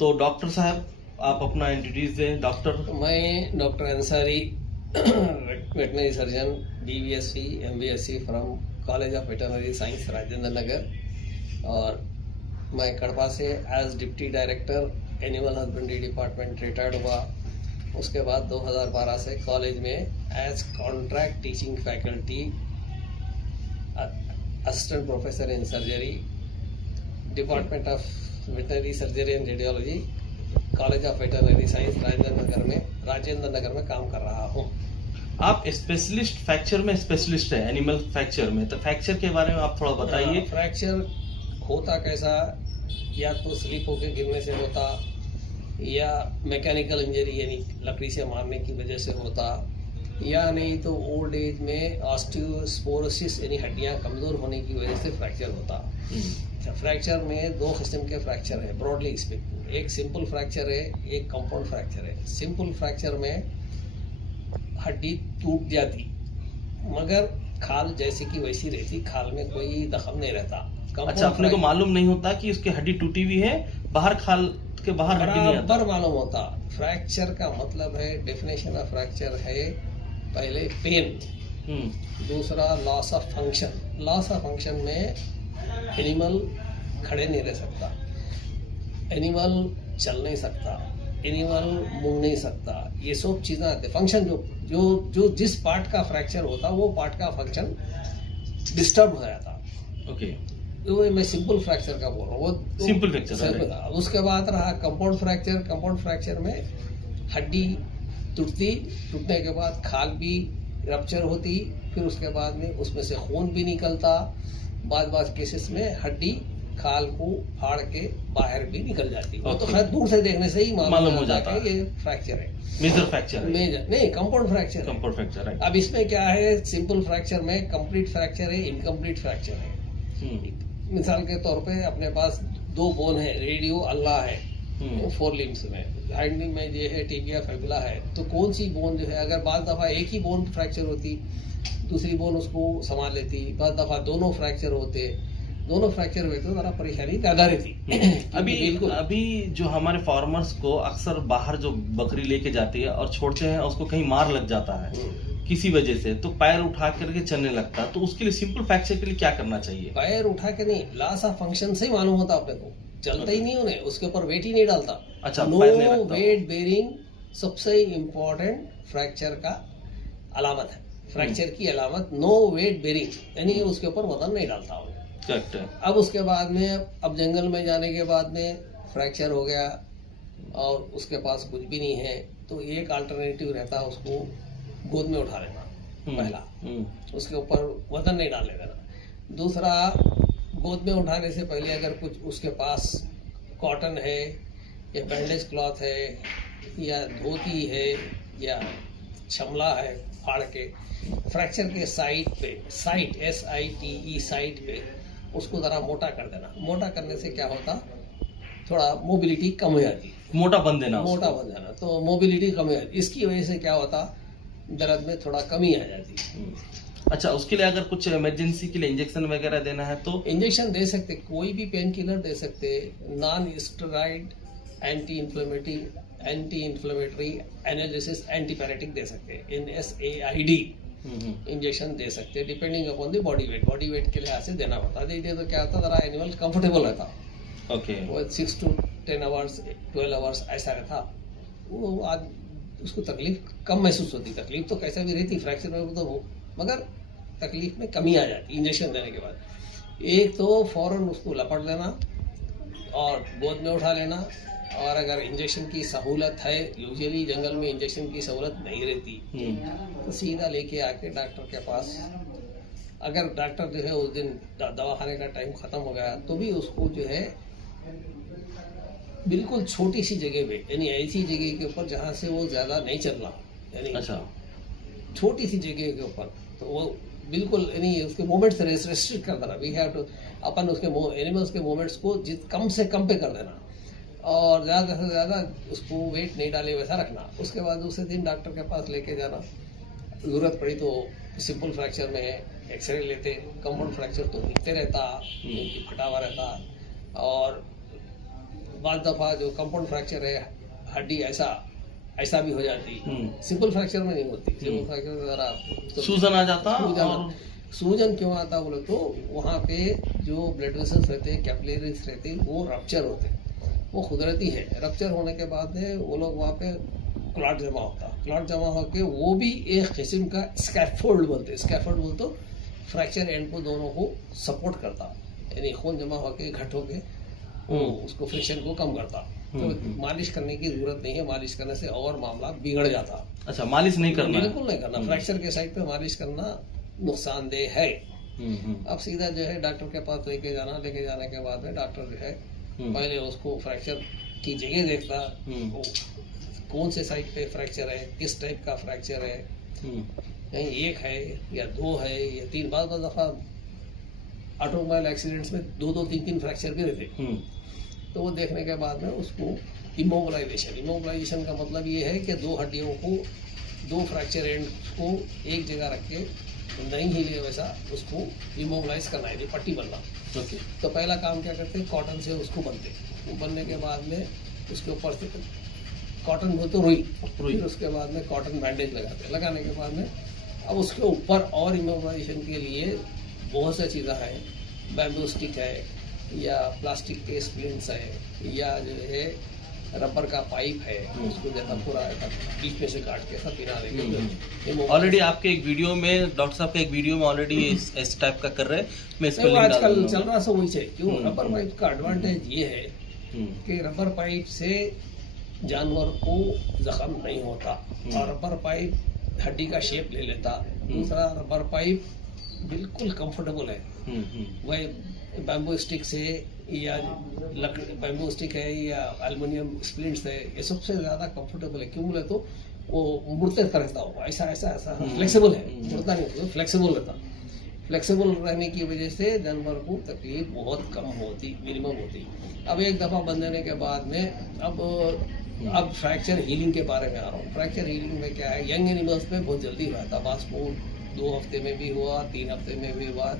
तो डॉक्टर साहब आप अपना इंट्रोड्यूस दें। डॉक्टर मैं doctor Ansari, veterinary surgeon, BVSc MBSc from college of veterinary science Rajendra Nagar, और मैं कड़पा से as deputy director animal husbandry department retired हुआ। उसके बाद 2012 से कॉलेज में as contract teaching faculty assistant professor in surgery, department of veterinary surgery and radiology, college of veterinary science Rajendra Nagar में काम कर रहा हूँ। आप स्पेशलिस्ट फ्रैक्चर में स्पेशलिस्ट है, एनिमल फ्रैक्चर में, तो फ्रैक्चर के बारे में आप थोड़ा बताइए। फ्रैक्चर होता कैसा, या तो स्लिप होकर गिरने से होता, या मैकेनिकल इंजरी यानी लकड़ी से मारने की वजह से होता, या नहीं तो ओल्ड एज में ऑस्टियोस्पोरोसिस यानी हड्डियां कमजोर होने की वजह से फ्रैक्चर होता। फ्रैक्चर में दो किस्म के फ्रैक्चर है ब्रॉडली स्पीकिंग, एक सिंपल फ्रैक्चर है, एक कंपाउंड फ्रैक्चर है। सिंपल फ्रैक्चर में हड्डी टूट जाती मगर खाल जैसी की वैसी रहती, खाल में कोई दखम नहीं रहता। अच्छा, अपने को मालूम नहीं होता कि उसकी हड्डी टूटी हुई है, बाहर खाल के बाहर हड्डी नहीं आता, मालूम होता। फ्रैक्चर का मतलब है, डेफिनेशन ऑफ फ्रैक्चर है, पहले पेन, दूसरा loss of function. Loss of function में एनिमल खड़े नहीं रह सकता, एनिमल चल नहीं सकता, एनिमल मुड़ नहीं सकता, ये सब चीजें आते। फंक्शन जो जिस पार्ट का फ्रैक्चर होता वो पार्ट का फंक्शन डिस्टर्ब हो जाता। ओके, तो मैं सिंपल फ्रैक्चर का बोल रहा हूँ, वो सिंपल फ्रैक्चर। उसके बाद रहा कंपाउंड फ्रैक्चर। कंपाउंड फ्रैक्चर में हड्डी टूटती, टूटने के बाद खाल भी रप्चर होती, फिर उसके बाद में उसमें से खून भी निकलता। बाद केसेस में हड्डी खाल को फाड़ के बाहर भी निकल जाती। वो तो खैर दूर से देखने से ही मालूम हो जाता है ये फ्रैक्चर है। मेजर फ्रैक्चर है, मेजर नहीं, कंपाउंड फ्रैक्चर। कंपाउंड फ्रैक्चर है। अब इसमें क्या है, सिंपल फ्रैक्चर में कंप्लीट फ्रैक्चर है, इनकम्प्लीट फ्रैक्चर है। मिसाल के तौर पे अपने पास दो बोन है, रेडियो अल्लाह है, 4 लिम्स में, हैंडिंग में ये है टिबिया फिबुला है। तो कौन सी बोन जो है, अगर बाद दफा एक ही बोन फ्रैक्चर होती, दूसरी बोन उसको संभाल लेती, बाद दफा दोनों फ्रैक्चर होते, दोनों फ्रैक्चर हुए तो जरा परेशानी ज्यादा रहती। अभी जो हमारे फार्मर्स को अक्सर बाहर जो बकरी लेके जाती है और छोड़ते हैं, उसको कहीं मार लग जाता है किसी वजह से, तो पैर उठा करके चलने लगता है, तो उसके लिए सिंपल फ्रैक्चर के लिए क्या करना चाहिए? पैर उठा के नहीं, लॉस ऑफ फंक्शन से ही मालूम होता अपने को, चलता ही नहीं उन्हें, उसके ऊपर वेट ही नहीं डालता। अच्छा, नो वेट बेरिंग सबसे इम्पोर्टेंट फ्रैक्चर का अलामत है। फ्रैक्चर की अलामत नो वेट बेरिंग, यानी उसके ऊपर वजन नहीं डालता उन्हें। करेक्ट है। अब उसके बाद में, अब जंगल में जाने के बाद में फ्रैक्चर हो गया और उसके पास कुछ भी नहीं है, तो एक अल्टरनेटिव रहता है उसको गोद में उठा लेना, पहला, उसके ऊपर वजन नहीं डालने देना। दूसरा, गोद में उठाने से पहले अगर कुछ उसके पास कॉटन है या बैंडेज क्लॉथ है या धोती है या शमला है, फाड़ के फ्रैक्चर के साइड पे, साइट SITE साइड पे उसको जरा मोटा कर देना। मोटा करने से क्या होता, थोड़ा मोबिलिटी कम हो जाती, मोटा बन देना, तो मोबिलिटी कम हो जाती। इसकी वजह से क्या होता, दर्द में थोड़ा कमी आ जाती। अच्छा, उसके लिए अगर कुछ इमरजेंसी के लिए इंजेक्शन वगैरह देना है तो इंजेक्शन दे सकते, कोई भी पेन किलर दे सकते, non steroid anti inflammatory analysis antipyretic दे सकते, NSAID इंजेक्शन दे सकते, depending upon the body weight. Body weight के लिहाज से देना पड़ता है। तो क्या होता, जरा एनिमल कंफर्टेबल रहता। ओके, वो 6 to 10 आवर्स 12 आवर्स ऐसा रहता, वो आज उसको तकलीफ कम महसूस होती। तकलीफ तो कैसा भी रहती फ्रैक्चर में तो वो, मगर तकलीफ में कमी आ जाती इंजेक्शन देने के बाद। एक तो फौरन उसको लपट देना और गोद में उठा लेना, और अगर इंजेक्शन की सहूलत है, यूजुअली जंगल में इंजेक्शन की सहूलत नहीं रहती, तो सीधा लेके आके डॉक्टर के पास, अगर डॉक्टर जो है उस दिन दवा खाने का टाइम खत्म हो गया तो भी उसको जो है बिल्कुल छोटी सी जगह पे, यानी ऐसी जगह के ऊपर जहाँ से वो ज्यादा नहीं चल रहा, यानी अच्छा, छोटी सी जगह के ऊपर, तो वो बिल्कुल यानी उसके मूवमेंट्स रेस्ट्रिक्ट कर देना। वी हैव टू, अपन उसके एनिमल्स के मूवमेंट्स को कम से कम पे कर देना, और ज़्यादा से ज़्यादा उसको वेट नहीं डाले वैसा रखना। उसके बाद दूसरे दिन डॉक्टर के पास लेके जाना, ज़रूरत पड़ी तो सिंपल फ्रैक्चर में एक्सरे लेते, कंपाउंड फ्रैक्चर तो दिखते रहता, फटा हुआ रहता, और बाद दफा जो कंपाउंड फ्रैक्चर है, हड्डी ऐसा भी हो जाती। सिंपल फ्रैक्चर में नहीं होती। सिंपल फ्रैक्चर में जरा तो सूजन आ जाता और सूजन क्यों आता बोले तो वहाँ पे जो ब्लड वेसल्स रहते हैं, कैपिलरीज रहते हैं, वो रप्चर होते हैं। वो कुदरती है। रप्चर होने के बाद में वो लोग वहाँ पे क्लॉट जमा होता। क्लॉट जमा होके वो भी एक किस्म का स्कैफोल्ड बोलते हैं। स्कैफोल्ड बोलते तो फ्रैक्चर एंड को दोनों को सपोर्ट करता, यानी खून जमा होके घट होके उसको फ्रिक्शन को कम करता। तो मालिश करने की जरूरत नहीं है। मालिश करने से और मामला बिगड़ जाता। अच्छा, मालिश नहीं करना, बिल्कुल नहीं करना। फ्रैक्चर के साइड पे मालिश करना नुकसानदेह है। अब सीधा जो है डॉक्टर के पास लेके जाने के बाद में डॉक्टर जो है पहले उसको फ्रैक्चर की जगह देखता, वो कौन से साइड पे फ्रैक्चर है, किस टाइप का फ्रैक्चर है, कहीं एक है या दो है या तीन। बाद दफा ऑटोमोबाइल एक्सीडेंट्स में दो तीन फ्रैक्चर भी रहते। तो वो देखने के बाद में उसको इमोबिलाइजेशन का मतलब ये है कि दो हड्डियों को, दो फ्रैक्चर एंड को एक जगह रख के नहीं हिले वैसा उसको इमोबिलाइज करना है, पट्टी बनना। तो पहला काम क्या करते हैं, कॉटन से उसको बनते। वो बनने के बाद में उसके ऊपर से कॉटन बोलते तो रुई, फिर उसके बाद में कॉटन बैंडेज लगाते। लगाने के बाद में अब उसके ऊपर और इमोबिलाइजेशन के लिए बहुत सी चीज़ें हैं। बैम्बू स्टिक है या प्लास्टिक के स्प्लिंट्स है या जो है रबर का पाइप है, उसको जैसा पूरा बीच में से काट के सब पिना देंगे। ऑलरेडी आपके एक वीडियो में, डॉक्टर साहब के एक वीडियो में ऑलरेडी इस टाइप का कर रहे हैं। मैं स्पेलिंग आजकल चल रहा सब वही है। क्यों? रबर पाइप का एडवांटेज ये है कि रबर पाइप से जानवर को जख्म नहीं होता और रबर पाइप हड्डी का शेप ले लेता। दूसरा, रबर पाइप बिल्कुल कंफर्टेबल है। वह बैम्बू स्टिक से या बैम्बू स्टिक है या एल्युमिनियम स्प्लिंट्स है, ये सबसे ज्यादा कंफर्टेबल है। क्यों बोले तो वो मुड़ते रहता हो, ऐसा फ्लेक्सिबल है, मुड़ता नहीं, फ्लेक्सिबल रहता। फ्लेक्सिबल रहने की वजह से जानवर को तकलीफ बहुत कम होती, मिनिमम होती। अब एक दफा बंद देने के बाद में अब फ्रैक्चर हीलिंग के बारे में आ रहा हूँ। फ्रैक्चर हीलिंग में क्या है, यंग एनिमल्स में बहुत जल्दी हुआ था। बास्को 2 हफ्ते में भी हुआ, 3 हफ्ते में भी हुआ।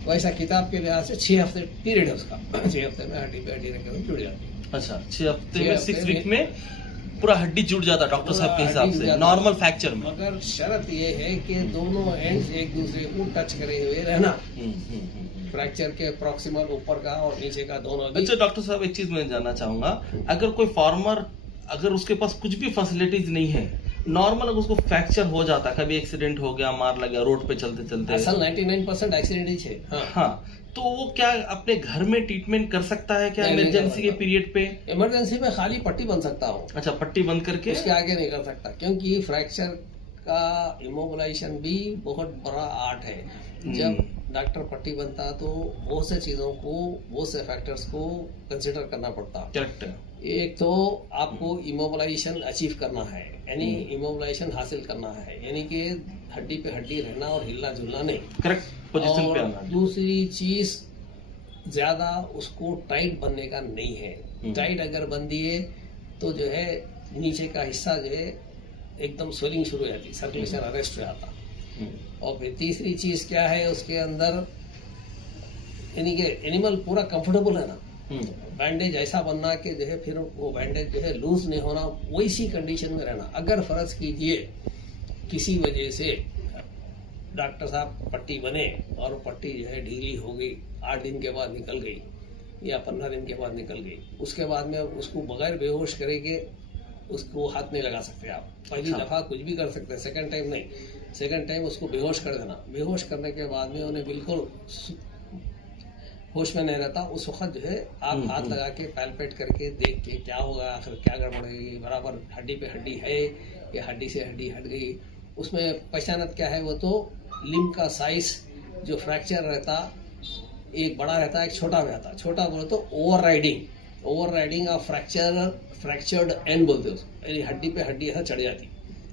वैसा किताब के लिहाज से 6 हफ्ते पीरियड है उसका। 6 हफ्ते में हड्डी पे हड्डी रखे जुड़ जाती है। अच्छा, 6 हफ्ते में 6 वीक में पूरा हड्डी जुड़ जाता डॉक्टर साहब के हिसाब से नॉर्मल फ्रैक्चर में। मगर शर्त ये है कि दोनों एंड्स एक दूसरे को टच करे हुए रहना। फ्रैक्चर के प्रॉक्सिमल ऊपर का और नीचे का दोनों। अच्छा डॉक्टर साहब, एक चीज मैं जानना चाहूंगा, अगर कोई फार्मर, अगर उसके पास कुछ भी फैसिलिटीज नहीं है, नॉर्मल अगर उसको फ्रैक्चर हो जाता, कभी एक्सीडेंट हो गया, मार लग गया रोड पे चलते चलते, असल 99% एक्सीडेंट ही है। हाँ, तो वो क्या अपने घर में ट्रीटमेंट कर सकता है क्या इमरजेंसी के पीरियड पे? इमरजेंसी में खाली पट्टी बन सकता हूँ। अच्छा, पट्टी बंद करके उसके आगे नहीं कर सकता, क्योंकि फ्रैक्चर का इमोबिलाइजेशन भी बहुत बड़ा आर्ट है। जब डॉक्टर पट्टी बनता तो बहुत से चीजों को, बहुत से फैक्टर्स को कंसिडर करना पड़ता। करेक्ट। एक तो आपको इमोबिलाइजेशन अचीव करना है, यानी इमोबिलाइजेशन हासिल करना है, यानी कि हड्डी पे हड्डी रहना और हिलना जुलना नहीं, करेक्ट पोजीशन पे आना। दूसरी चीज, ज्यादा उसको टाइट बनने का नहीं है। टाइट अगर बन दिए तो जो है नीचे का हिस्सा जो है एकदम स्वेलिंग शुरू हो जाती, सर्कुलेशन अरेस्ट हो जाता। और फिर तीसरी चीज क्या है उसके अंदर, यानी कि एनिमल पूरा कंफर्टेबल है ना। बैंडेज ऐसा बनना कि जो है फिर वो बैंडेज जो है लूज नहीं होना, वैसी कंडीशन में रहना। अगर फर्ज कीजिए किसी वजह से डॉक्टर साहब पट्टी बने और पट्टी जो है ढीली हो गई, 8 दिन के बाद निकल गई या 15 दिन के बाद निकल गई, उसके बाद में उसको बगैर बेहोश करेंगे उसको हाथ नहीं लगा सकते आप। पहली दफा कुछ भी कर सकते हैं, सेकंड टाइम नहीं। सेकंड टाइम उसको बेहोश कर देना। बेहोश करने के बाद में उन्हें बिल्कुल होश में नहीं रहता, उस वक्त जो है आप हाथ लगा के पैल्पेट करके देख के क्या होगा, आखिर क्या गड़बड़ है, बराबर हड्डी पे हड्डी है या हड्डी से हड्डी हट गई। उसमें पहचानत क्या है, वो तो लिम्ब का साइज जो फ्रैक्चर रहता, एक बड़ा रहता है एक छोटा रहता। छोटा बोले तो over riding of fractured and बोलते उसको, यानी हड्डी पे हड्डी ऐसा चढ़ जाती।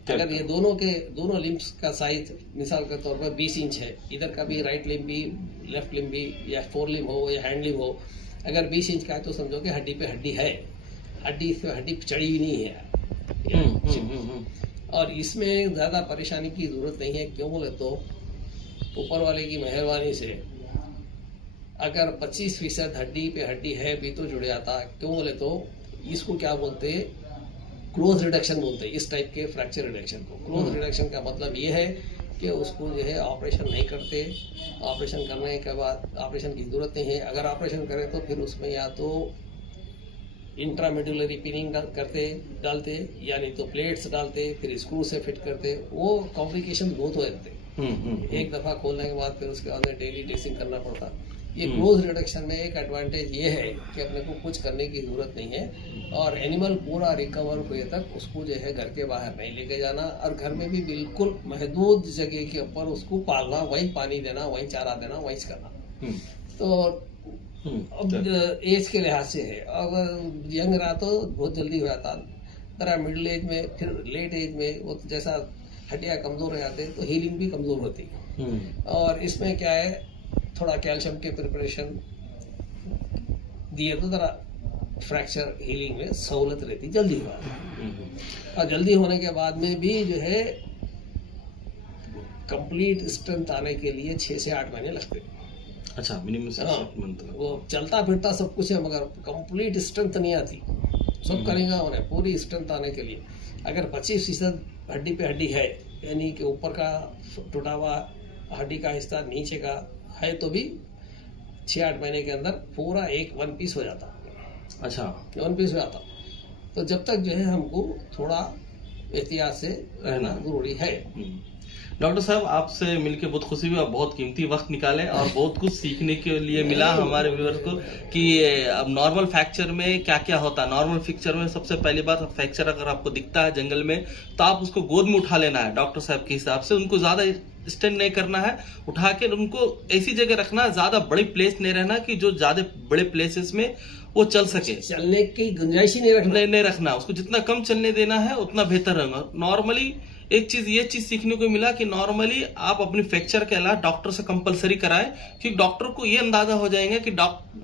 अगर ये दोनों लिम्ब्स का साइज मिसाल के तौर पर 20 इंच है, इधर का भी राइट लिम्ब भी लेफ्ट लिम्ब भी या 4 लिम्ब हो या हैंड लिम्ब हो, अगर 20 इंच का है तो समझो कि हड्डी पे हड्डी है, हड्डी से हड्डी चढ़ी हुई नहीं है। और इसमें ज्यादा परेशानी की जरूरत नहीं है। क्यों बोले तो ऊपर वाले की मेहरबानी से अगर 25% हड्डी पे हड्डी है भी तो जुड़ जाता। क्यों बोले तो इसको क्या बोलते हैं, क्लोज रिडक्शन बोलते हैं इस टाइप के फ्रैक्चर रिडक्शन को। क्लोज रिडक्शन का मतलब ये है कि उसको जो है ऑपरेशन नहीं करते, ऑपरेशन करने के बाद ऑपरेशन की जरूरत नहीं है। अगर ऑपरेशन करें तो फिर उसमें या तो इंट्रामेडुलरी पिनिंग डालते या नहीं तो प्लेट्स डालते, फिर स्क्रू से फिट करते। वो कॉम्प्लिकेशन बहुत हो जाते। एक दफा खोलने के बाद फिर उसके बाद में डेली ड्रेसिंग करना पड़ता। ये क्लोज रिडक्शन में एक एडवांटेज ये है कि अपने को कुछ करने की जरूरत नहीं है और एनिमल पूरा रिकवर हुए तक उसको जो है घर के बाहर नहीं लेके जाना और घर में भी बिल्कुल महदूद जगह के ऊपर उसको पालना, वहीं पानी देना, वहीं चारा देना, वहीं करना। तो अब एज के लिहाज से है, अगर यंग रहा तो बहुत जल्दी हो जाता, तरह मिडिल एज में, फिर लेट एज में वो जैसा हड्डियाँ कमजोर हो जाते तो हीलिंग भी कमजोर होती। और इसमें क्या है, थोड़ा कैल्शियम के प्रिपरेशन दिए तो जरा फ्रैक्चर हीलिंग में सहूलत रहती, जल्दी हुआ। और जल्दी होने के बाद में भी जो है कंप्लीट स्ट्रेंथ आने के लिए 6 से 8 महीने लगते। अच्छा, मिनिमम वो चलता फिरता सब कुछ है मगर कंप्लीट स्ट्रेंथ नहीं आती। सब करेगा उन्हें पूरी स्ट्रेंथ आने के लिए। अगर 25% हड्डी पे हड्डी है, यानी कि ऊपर का टूटा हुआ हड्डी का हिस्सा नीचे का है तो भी 6-8 महीने के अंदर पूरा एक 1 पीस हो जाता। अच्छा, 1 पीस हो जाता। तो जब तक जो है हमको थोड़ा एहतियात से रहना जरूरी है। डॉक्टर साहब, आपसे मिलके बहुत खुशी हुई। आप बहुत कीमती वक्त निकाले और बहुत कुछ सीखने के लिए मिला हमारे व्यूअर्स को कि अब नॉर्मल फ्रैक्चर में क्या क्या होता है। नॉर्मल फ्रैक्चर में सबसे पहली बात, फ्रैक्चर अगर आपको दिखता है जंगल में तो आप उसको गोद में उठा लेना है। डॉक्टर साहब के हिसाब से उनको ज्यादा स्टैंड नहीं करना है, उठा के उनको ऐसी जगह रखना, ज्यादा बड़ी प्लेस नहीं रहना कि जो ज्यादा बड़े प्लेसेस में वो चल सके, चलने की गुंजाइश ही नहीं रखना। उसको जितना कम चलने देना है उतना बेहतर रहेगा। नॉर्मली एक चीज ये चीज सीखने को मिला कि नॉर्मली आप अपने फ्रैक्चर के अलावा डॉक्टर से कंपलसरी कराएं, क्योंकि डॉक्टर को ये अंदाजा हो जाएगा कि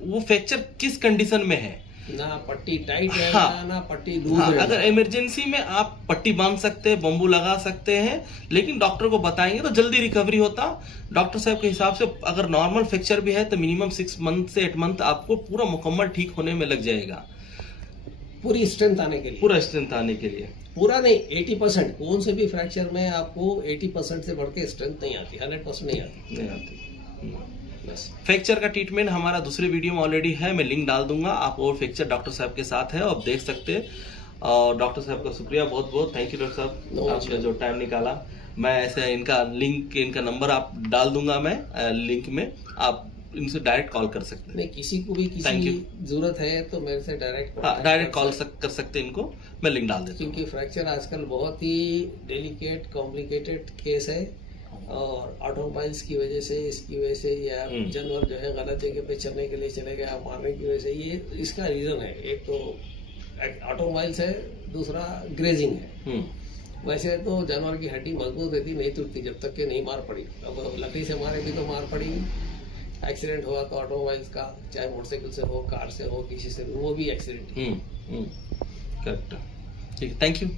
वो फ्रैक्चर किस कंडीशन में है। ना पट्टी टाइट है, ना पट्टी लूज है। अगर इमरजेंसी में आप पट्टी बांध सकते हैं, बम्बू लगा सकते हैं, लेकिन डॉक्टर को बताएंगे तो जल्दी रिकवरी होता। डॉक्टर साहब के हिसाब से अगर नॉर्मल फ्रैक्चर भी है तो मिनिमम 6 मंथ से 8 मंथ आपको पूरा मुकम्मल ठीक होने में लग जाएगा, पूरी स्ट्रेंथ आने के लिए। पूरा स्ट्रेंथ आने के लिए पूरा नहीं, 80%। कौन से भी फ्रैक्चर में आपको 80% से बढ़ के स्ट्रेंथ नहीं आती, 100% नहीं आती। बस फ्रैक्चर का ट्रीटमेंट हमारा दूसरे वीडियो में ऑलरेडी है, मैं लिंक डाल दूंगा। आप और फ्रैक्चर डॉक्टर साहब के साथ है, आप देख सकते हैं। और डॉक्टर साहब का शुक्रिया, बहुत बहुत थैंक यू डॉक्टर साहब, आपने जो टाइम निकाला। मैं ऐसे इनका लिंक, इनका नंबर आप डाल दूंगा मैं लिंक में, आप इनसे डायरेक्ट कॉल कर सकते हैं। नहीं, किसी को भी किसी जरूरत है तो मेरे से डायरेक्ट कॉल कर सकते हैं इनको, मैं लिंक डाल देता हूं। क्योंकि फ्रैक्चर आजकल बहुत ही डेलिकेट कॉम्प्लिकेटेड केस है और ऑटोमोबाइल्स की वजह से, इसकी वजह से, या जानवर जो है गलत जगह पे चलने के लिए चले गया, मारने की वजह से, ये इसका रीजन है। एक तो ऑटोमोबाइल्स है, दूसरा ग्रेजिंग है। वैसे तो जानवर की हड्डी मजबूत रहती, नहीं टूटती जब तक कि नहीं मार पड़ी। अब लकड़ी से मारे भी तो मार पड़ी। एक्सीडेंट हुआ तो ऑटोमोबाइल्स का, चाहे मोटरसाइकिल से हो, कार से हो, किसी से, वो भी एक्सीडेंट। करेक्ट, ठीक, थैंक यू।